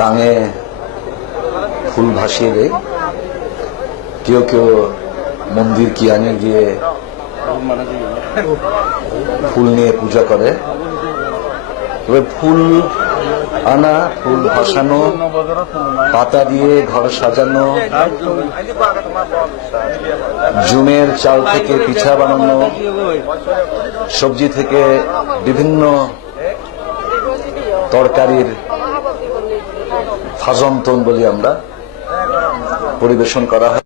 গাঙে ফুল ভাসিয়ে দেয়। কেউ কেউ মন্দির কিয়ানে গিয়ে ফুল নিয়ে পূজা করে। তবে ফুল আনা, ফুল ভাসানো, পাতা দিয়ে ঘর সাজানো, জুমের চাল থেকে পিঠা বানানো, সবজি থেকে বিভিন্ন তরকারির ফাজন্তন বলি আমরা পরিবেশন করা হয়।